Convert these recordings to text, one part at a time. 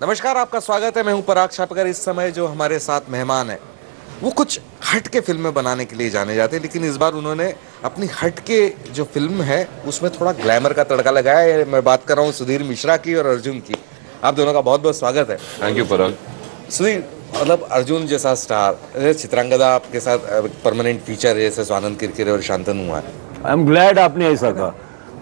नमस्कार, आपका स्वागत है। मैं हूं पराग छापकर। इस समय जो हमारे साथ मेहमान है वो कुछ हट के फिल्में बनाने के लिए जाने जाते हैं, लेकिन इस बार उन्होंने अपनी हट के जो फिल्म है उसमें थोड़ा ग्लैमर का तड़का लगाया है। मैं बात कर रहा हूँ सुधीर मिश्रा की और अर्जुन की। आप दोनों का बहुत बहुत स्वागत है। थैंक यू पराग। सुधीर, मतलब अर्जुन जैसा स्टार, चित्रांगदा आपके साथ परमानेंट फीचर है जैसे स्वानंद किरकिरे और शांतनु हुआ है। आई एम ग्लैड आपने ऐसा कहा,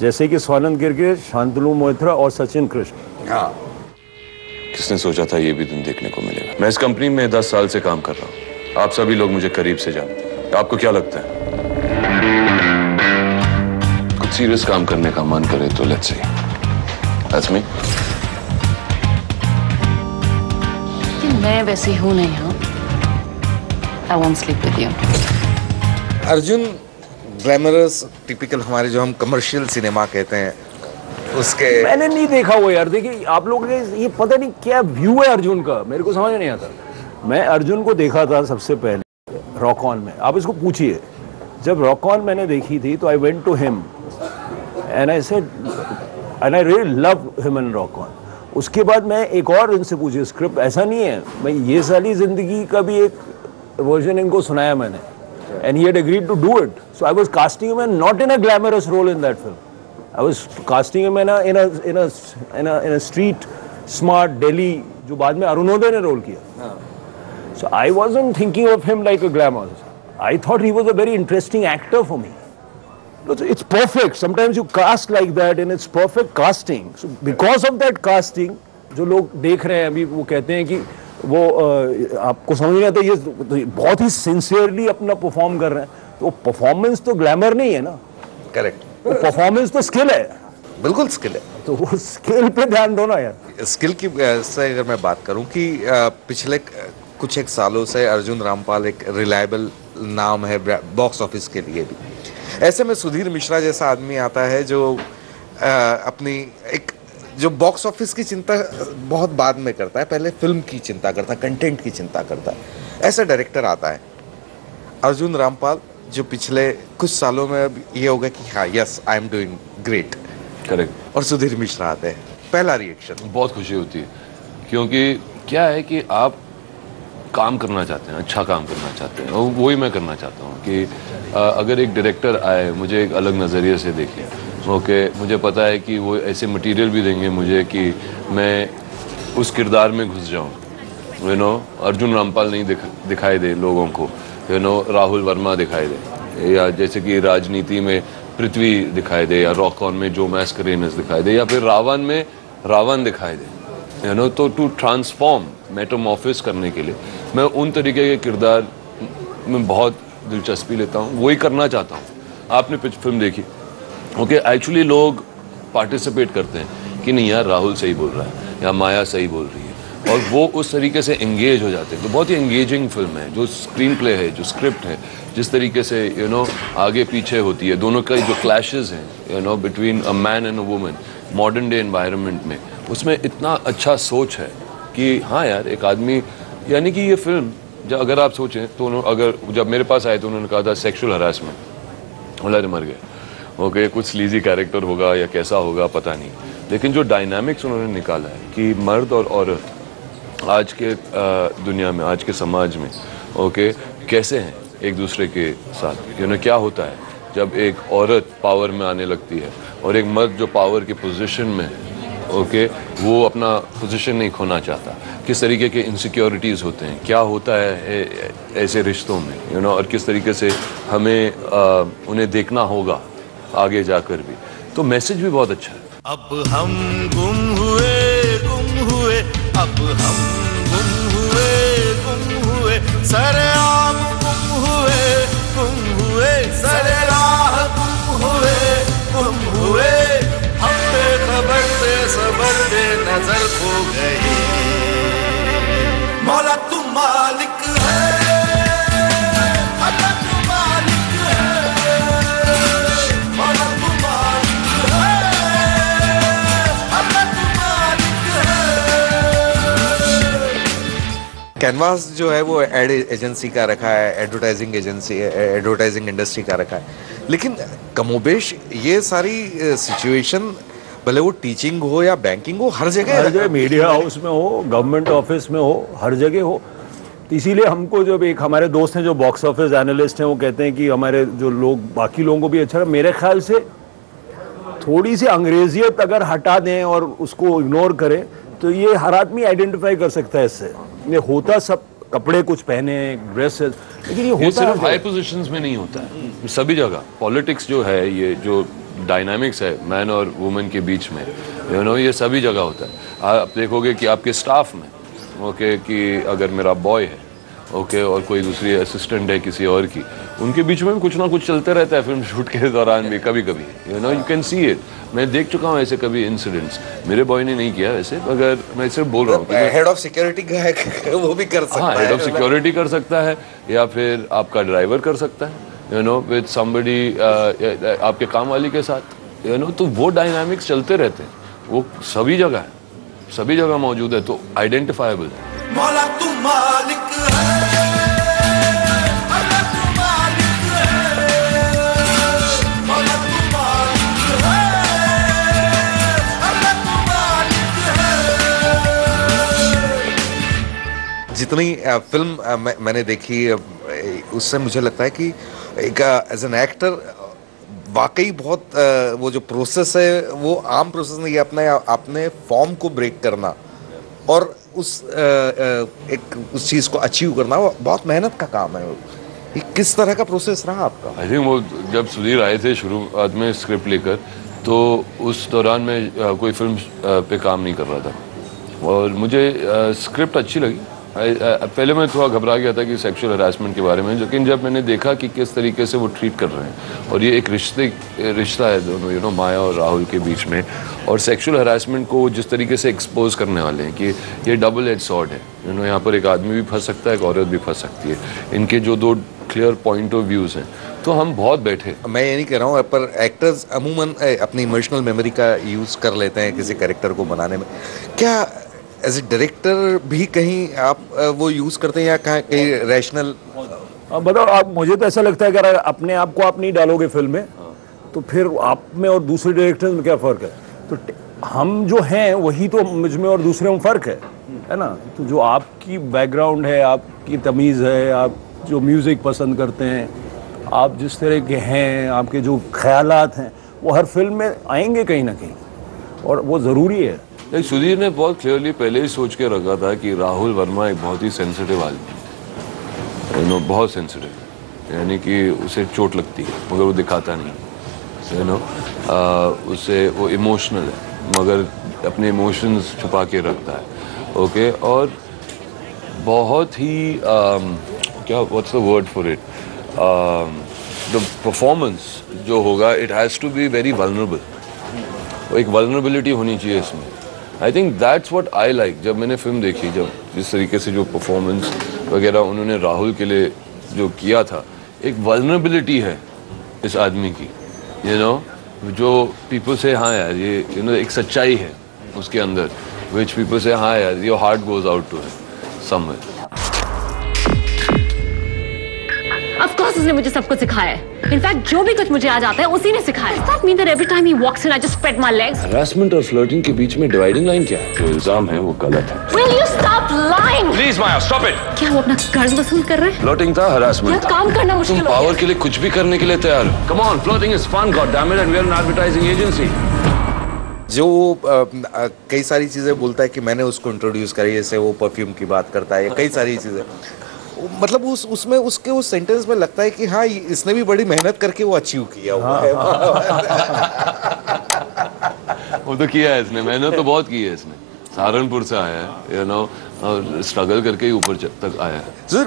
जैसे कि स्वानंद किरकिरे, शांतनु मोहित्रा और सचिन कृष्ण। हाँ, किसने सोचा था ये भी दिन देखने को मिलेगा। मैं इस कंपनी में 10 साल से काम कर रहा हूँ। आप सभी लोग मुझे करीब से जानते हैं। आपको क्या लगता है कुछ सीरियस काम करने का मन करे तो लेट्स सी। That's me. मैं वैसी हूं नहीं। हाँ, I won't sleep with you. Arjun glamorous, typical हमारे जो हम कमर्शियल सिनेमा कहते हैं उसके। मैंने नहीं देखा वो यार। देखिए, आप लोगों के ये पता नहीं क्या व्यू है अर्जुन का, मेरे को समझ नहीं आता। मैं अर्जुन को देखा था सबसे पहले रॉक ऑन में। आप इसको पूछिए, जब रॉक ऑन मैंने देखी थी तो I went to him and I said and I really love him in Rock On. उसके बाद मैं एक और इनसे पूछी स्क्रिप्ट, ऐसा नहीं है, मैं ये साली जिंदगी का भी एक वर्जन इनको सुनाया मैंने, and he had agreed to do it. So I was casting him and not in a glamorous role in that film. I was casting him in a street smart Delhi, जो बाद में अरुणोदय ने role किया. So I wasn't thinking of him like a glamour. I thought he was a very interesting actor for me. It's perfect. Sometimes you cast like that and it's perfect casting. So because of that casting, जो लोग देख रहे हैं अभी वो कहते हैं कि वो आपको समझ नहीं आता, ये तो बहुत ही सिंसियरली अपना परफॉर्म कर रहे हैं। तो परफॉर्मेंस तो ग्लैमर नहीं है ना। करेक्ट। परफॉर्मेंस तो स्किल है। बिल्कुल स्किल है। तो वो स्किल पे ध्यान दो ना यार। स्किल की से अगर मैं बात करूं कि पिछले कुछ एक सालों से अर्जुन रामपाल एक रिलायबल नाम है बॉक्स ऑफिस के लिए भी। ऐसे में सुधीर मिश्रा जैसा आदमी आता है जो अपनी एक जो बॉक्स ऑफिस की चिंता बहुत बाद में करता है, पहले फिल्म की चिंता करता है, कंटेंट की चिंता करता है। ऐसा डायरेक्टर आता है अर्जुन रामपाल, जो पिछले कुछ सालों में अब ये होगा कि हाँ, yes, I am doing great. Correct. और सुधीर मिश्रा आते हैं, पहला रिएक्शन बहुत खुशी होती है, क्योंकि क्या है कि आप काम करना चाहते हैं, अच्छा काम करना चाहते हैं, और वही मैं करना चाहता हूँ कि अगर एक डायरेक्टर आए, मुझे एक अलग नज़रिए से देखे। ओके, मुझे पता है कि वो ऐसे मटेरियल भी देंगे मुझे कि मैं उस किरदार में घुस जाऊँ। यू नो, अर्जुन रामपाल नहीं दिखाई दे लोगों को, यू नो, राहुल वर्मा दिखाई दे, या जैसे कि राजनीति में पृथ्वी दिखाई दे, या रॉक ऑन में जो मैस्करेनस दिखाई दे, या फिर रावण में रावण दिखाई दे। यू नो, तो टू ट्रांसफॉर्म, मेटामॉर्फिस करने के लिए मैं उन तरीके के किरदार में बहुत दिलचस्पी लेता हूँ, वही करना चाहता हूँ। आपने फिल्म देखी, ओके, एक्चुअली लोग पार्टिसिपेट करते हैं कि नहीं यार, राहुल सही बोल रहा है या माया सही बोल रही है, और वो उस तरीके से एंगेज हो जाते हैं। तो बहुत ही एंगेजिंग फिल्म है। जो स्क्रीन प्ले है, जो स्क्रिप्ट है, जिस तरीके से यू नो आगे पीछे होती है, दोनों का जो क्लैशेस हैं you know between a man and a woman modern day environment में, उसमें इतना अच्छा सोच है कि हाँ यार, एक आदमी, यानी कि ये फिल्म जब अगर आप सोचें तो अगर जब मेरे पास आए तो उन्होंने कहा था सेक्सुअल हरासमेंट, बोला मर गए। ओके, कुछ स्लीजी कैरेक्टर होगा या कैसा होगा पता नहीं, लेकिन जो डायनामिक्स उन्होंने निकाला है कि मर्द और औरत आज के दुनिया में, आज के समाज में, ओके, कैसे हैं एक दूसरे के साथ। यू नो, क्या होता है जब एक औरत पावर में आने लगती है और एक मर्द जो पावर की पोजीशन में है, ओके, वो अपना पोजीशन नहीं खोना चाहता। किस तरीके के इनसिक्योरिटीज़ होते हैं, क्या होता है ऐसे रिश्तों में, यू नो, और किस तरीके से हमें उन्हें देखना होगा आगे जाकर भी। तो मैसेज भी बहुत अच्छा है। अब हम गुम हुए, अब हम गुम हुए, सरेआम गुम हुए, सरेराह गुम हुए, हम बेखबर से सबर दे नजर खो गए। मौला तू मालिक है, अल्लाह तू मालिक है, मौला तू मालिक है, अल्लाह तू मालिक है। कैनवास जो है वो एड एजेंसी का रखा है, एडवर्टाइजिंग एजेंसी, एडवर्टाइजिंग इंडस्ट्री का रखा है, लेकिन कमोबेश ये सारी सिचुएशन भले वो टीचिंग हो या बैंकिंग हो, हर जगह मीडिया हाउस में हो, गवर्नमेंट ऑफिस में हो, हर जगह हो। तो इसीलिए हमको, जब एक हमारे दोस्त हैं जो बॉक्स ऑफिस एनालिस्ट हैं, वो कहते हैं कि हमारे जो लोग, बाकी लोगों को भी अच्छा है। मेरे ख्याल से थोड़ी सी अंग्रेजियत अगर हटा दें और उसको इग्नोर करें तो ये हर आदमी आइडेंटिफाई कर सकता है इससे। ये होता सब कपड़े कुछ पहने, ड्रेसेस, लेकिन ये ये होता सिर्फ है हाई पोजीशंस में नहीं होता है, सभी जगह। पॉलिटिक्स जो है, ये जो डायनामिक्स है मैन और वुमेन के बीच में, ये सभी जगह होता है। आप देखोगे कि आपके स्टाफ में, ओके, कि अगर मेरा बॉय है, ओके, और कोई दूसरी असिस्टेंट है किसी और की, उनके बीच में भी कुछ ना कुछ चलते रहता है फिल्म शूट के दौरान भी, कभी कभी, यू कैन सी इट। मैं देख चुका हूँ ऐसे कभी इंसिडेंट्स। मेरे बॉय ने नहीं किया वैसे, मगर मैं सिर्फ बोल रहा हूँ कि हेड ऑफ सिक्योरिटी का है, वो भी कर सकता हाँ, है। हेड ऑफ सिक्योरिटी कर सकता है, या फिर आपका ड्राइवर कर सकता है, विद समबडी, आपके काम वाली के साथ, तो वो डायनामिक्स चलते रहते हैं। वो सभी जगह है, सभी जगह मौजूद है, तो आइडेंटिफाइबल है। मौला तू मालिक है, अल्लाह तू मालिक है, मौला तू मालिक है, अल्लाह तू मालिक है। जितनी फिल्म मैंने देखी, उससे मुझे लगता है कि एक एज एन एक्टर वाकई बहुत वो जो प्रोसेस है वो आम प्रोसेस नहीं है। अपने फॉर्म को ब्रेक करना और उस चीज़ को अचीव करना, वो बहुत मेहनत का काम है। ये किस तरह का प्रोसेस रहा आपका? आई थिंक वो जब सुधीर आए थे शुरुआत में स्क्रिप्ट लेकर, तो उस दौरान मैं कोई फिल्म पे काम नहीं कर रहा था और मुझे स्क्रिप्ट अच्छी लगी। पहले मैं थोड़ा घबरा गया था कि सेक्सुअल हरासमेंट के बारे में, लेकिन जब मैंने देखा कि किस तरीके से वो ट्रीट कर रहे हैं, और ये एक रिश्ता है दोनों, माया और राहुल के बीच में, और सेक्सुअल हरासमेंट को जिस तरीके से एक्सपोज करने वाले हैं कि ये डबल एज सॉर्ड है, यहाँ पर एक आदमी भी फंस सकता है, एक औरत भी फंस सकती है। इनके जो दो क्लियर पॉइंट ऑफ व्यूज़ हैं, तो हम बहुत बैठे। मैं ये नहीं कह रहा हूँ, पर एक्टर्स अमूमन अपनी इमोशनल मेमोरी का यूज़ कर लेते हैं किसी कैरेक्टर को बनाने में। क्या एज ए डायरेक्टर भी कहीं आप वो यूज़ करते हैं, या कहीं रैशनल? बताओ आप, मुझे तो ऐसा लगता है कि अगर अपने आप को आप नहीं डालोगे फिल्म में, तो फिर आप में और दूसरे डायरेक्टर्स में क्या फ़र्क है? तो हम जो हैं वही तो मुझ में और दूसरे में फ़र्क है ना? तो जो आपकी बैकग्राउंड है, आपकी तमीज़ है, आप जो म्यूज़िक पसंद करते हैं, आप जिस तरह के हैं, आपके जो ख्यालात हैं, वो हर फिल्म में आएंगे कहीं ना कहीं, और वो ज़रूरी है। सुधीर ने बहुत क्लियरली पहले ही सोच के रखा था कि राहुल वर्मा एक बहुत ही सेंसिटिव आदमी है, बहुत सेंसिटिव, यानी कि उसे चोट लगती है मगर वो दिखाता नहीं, उसे वो इमोशनल है मगर अपने इमोशंस छुपा के रखता है, ओके। और बहुत ही क्या, what's the word for it, the performance जो होगा, it has to be very vulnerable. एक वल्नरेबिलिटी होनी चाहिए इसमें। I think that's what I like. जब मैंने फिल्म देखी, जब जिस तरीके से जो परफॉर्मेंस वगैरह उन्होंने राहुल के लिए जो किया था, एक वल्नरेबिलिटी है इस आदमी की, जो पीपल से हाँ यार ये एक सच्चाई है उसके अंदर, विच पीपल से हाँ यार your heart goes out to somewhere. Of course उसने मुझे सब कुछ सिखाया है। इनफैक्ट जो भी कुछ मुझे आज आता है उसी ने सिखाया है। Does that mean that every time he walks in I just spread my legs? Harassment और फ्लर्टिंग के बीच में डिवाइडिंग लाइन क्या है? जो इल्जाम है वो गलत है। Will you stop lying? Please Maya, stop it. क्या वो अपना कर्ज वसूल कर रहे हैं? फ्लर्टिंग था, हरासमेंट यार काम करना मुश्किल तुम हो गया। पावर के लिए कुछ भी करने के लिए तैयार हो। Come on, flirting is fun, god damn it, and we are an advertising agency. जो कई सारी चीज़ें बोलता है कि मैंने उसको इंट्रोड्यूस करी, जैसे वो परफ्यूम की बात करता है, कई सारी चीज़ें, मतलब उसमें उसके उस सेंटेंस में लगता है कि हाँ इसने भी बड़ी मेहनत करके वो अचीव किया हुआ है। वो तो किया है इसने, मेहनत तो बहुत की है इसने। सहारनपुर से आया है, और स्ट्रगल करके ही ऊपर तक आया है। सर,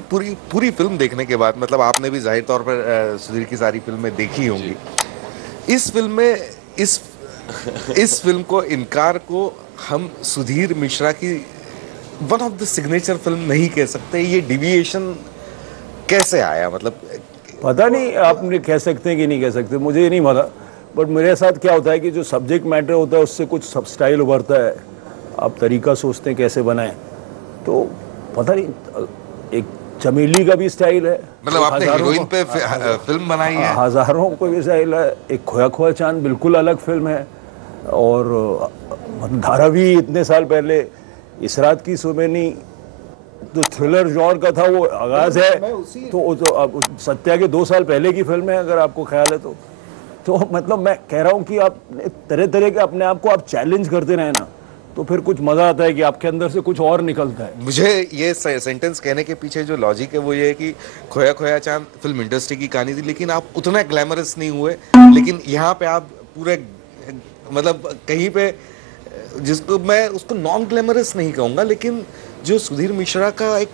पूरी फिल्म देखने के बाद, मतलब आपने भी जाहिर तौर पर सुधीर की सारी फिल्में देखी होंगी, इस फिल्म में इस फिल्म को इनकार को हम सुधीर मिश्रा की one of the signature film नहीं कह सकते। ये डिविएशन कैसे आया? मतलब पता नहीं, आपने कह सकते हैं कि नहीं कह सकते, मुझे ये नहीं पता। बट मेरे साथ क्या होता है कि जो सब्जेक्ट मैटर होता है उससे कुछ सब स्टाइल उभरता है, आप तरीका सोचते हैं कैसे बनाएं, तो पता नहीं, एक चमेली का भी स्टाइल है, मतलब आपने हीरोइन पे फिल्म बनाई है, हजारों को भी स्टाइल है। एक खोया खोया चांद बिल्कुल अलग फिल्म है, और मतलब धारावी इतने साल पहले, इस रात की सुमेनी जो थ्रिलर जॉन का था वो आगाज है, तो अब सत्या के 2 साल पहले की फिल्म है अगर आपको ख्याल है तो मतलब मैं कह रहा हूँ कि आप तरह तरह के अपने आप को आप चैलेंज करते रहे ना, तो फिर कुछ मजा आता है कि आपके अंदर से कुछ और निकलता है। मुझे ये सेंटेंस कहने के पीछे जो लॉजिक है वो ये है कि खोया खोया चांद फिल्म इंडस्ट्री की कहानी थी, लेकिन आप उतना ग्लैमरस नहीं हुए, लेकिन यहाँ पे आप पूरे मतलब कहीं पे जिसको मैं उसको नॉन ग्लैमरस नहीं कहूँगा, लेकिन जो सुधीर मिश्रा का एक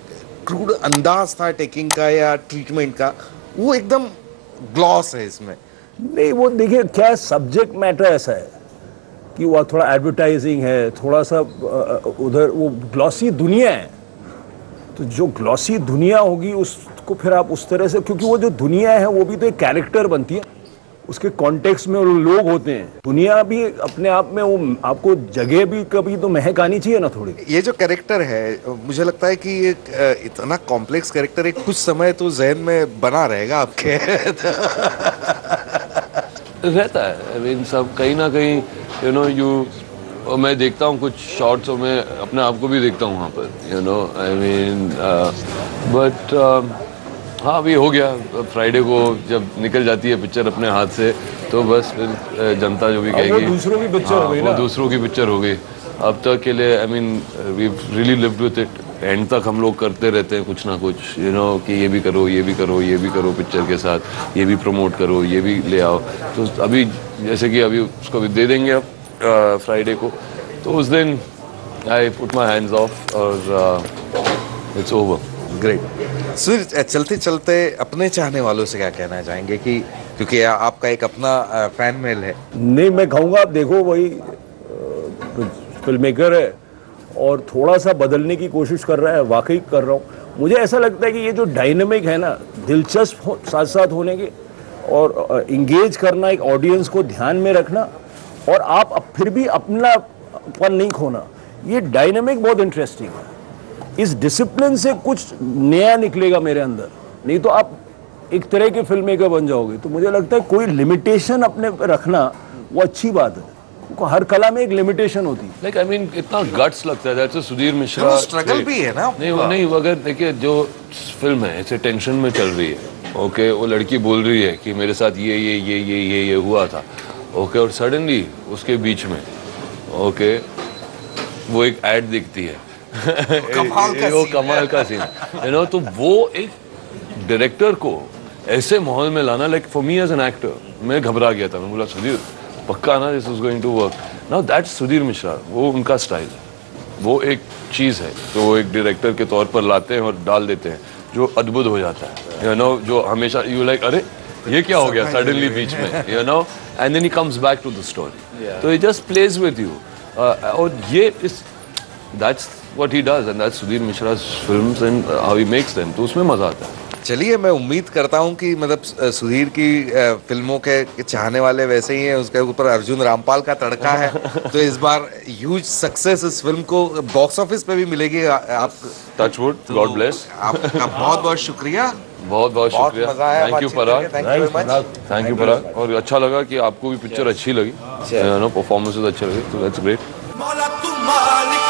क्रूड अंदाज था टेकिंग का या ट्रीटमेंट का, वो एकदम ग्लॉस है इसमें। नहीं वो देखिए क्या सब्जेक्ट मैटर ऐसा है कि वो थोड़ा एडवर्टाइजिंग है, थोड़ा सा उधर वो ग्लॉसी दुनिया है, तो जो ग्लॉसी दुनिया होगी उसको फिर आप उस तरह से, क्योंकि वो जो दुनिया है वो भी तो एक कैरेक्टर बनती है, उसके कॉन्टेक्स्ट में वो लोग होते हैं, दुनिया भी अपने आप में वो आपको जगह भी कभी तो महक आनी चाहिए ना थोड़ी। ये जो कैरेक्टर है मुझे लगता है कि एक इतना कॉम्प्लेक्स कैरेक्टर एक कुछ समय तो जहन में बना रहेगा आपके रहता है। आई मीन सब कहीं ना कहीं यू नो और मैं देखता हूँ कुछ शॉर्ट्स और मैं अपने आप को भी देखता हूँ वहाँ पर you know I mean but हाँ अभी हो गया, फ्राइडे को जब निकल जाती है पिक्चर अपने हाथ से तो बस फिर जनता जो भी कहेगी वो दूसरों की पिक्चर हो गई ना, वो दूसरों की पिक्चर हो गई। अब तक के लिए I mean we really lived with it, and तक हम लोग करते रहते हैं कुछ ना कुछ यू नो कि ये भी करो ये भी करो ये भी करो पिक्चर के साथ, ये भी प्रमोट करो ये भी ले आओ। तो अभी जैसे कि अभी उसको भी दे देंगे अब फ्राइडे को, तो उस दिन I put my hands of और इट्स ओवर। ग्रेट। सुधीर चलते चलते अपने चाहने वालों से क्या कहना चाहेंगे कि क्योंकि आपका एक अपना फैन मेल है। नहीं मैं कहूँगा आप देखो वही फिल्म मेकर है और थोड़ा सा बदलने की कोशिश कर रहा है, वाकई कर रहा हूँ। मुझे ऐसा लगता है कि ये जो डायनेमिक है ना, दिलचस्प साथ साथ होने के और इंगेज करना, एक ऑडियंस को ध्यान में रखना और आप फिर भी अपनापन नहीं खोना, ये डायनेमिक बहुत इंटरेस्टिंग है। इस डिसिप्लिन से कुछ नया निकलेगा मेरे अंदर, नहीं तो आप एक तरह के फिल्म मेकर बन जाओगे। तो मुझे लगता है कोई लिमिटेशन अपने पे रखना वो अच्छी बात है, हर कला में एक लिमिटेशन होती है। लाइक आई मीन इतना गट्स लगता है दैट्स सुधीर मिश्रा। स्ट्रगल भी है ना। नहीं अगर देखिए जो फिल्म है ऐसे टेंशन में चल रही है, ओके वो लड़की बोल रही है कि मेरे साथ ये हुआ था, ओके और सडनली उसके बीच में ओके वो एक एड दिखती है वो कमाल का सीन यू नो। तो वो एक डायरेक्टर को ऐसे माहौल में लाना, like for me as an actor मैं घबरा गया था, मैं बोला सुधीर पक्का ना this is going to work. Now that's Sudhir Mishra, वो उनका स्टाइल है, वो एक चीज़ है जो एक डायरेक्टर के तौर पर लाते हैं और डाल देते हैं जो अद्भुत हो जाता है यू नो, जो हमेशा यू लाइक अरे ये क्या हो गया सडनली बीच में you know, and then he comes back to the story, तो he just plays with you और ये इस that's what he does and that's Sudhir Mishra's films and how he makes them, तो उसमें मजा आता है। चलिए मैं उम्मीद करता हूं कि मतलब सुधीर की फिल्मों के चाहने वाले वैसे ही हैं, उसके ऊपर अर्जुन रामपाल का तड़का है तो इस बार ह्यूज सक्सेस इस फिल्म को बॉक्स ऑफिस पे भी मिलेगी। आप टचवुड, गॉड ब्लेस। आपका बहुत बहुत शुक्रिया, बहुत शुक्रिया, मजा आया, thank you Parag, thank you Parag, और अच्छा लगा कि आपको भी पिक्चर अच्छी लगी, परफॉर्मेंसेस अच्छे लगे, तो दैट्स ग्रेट। मौला तू मालिक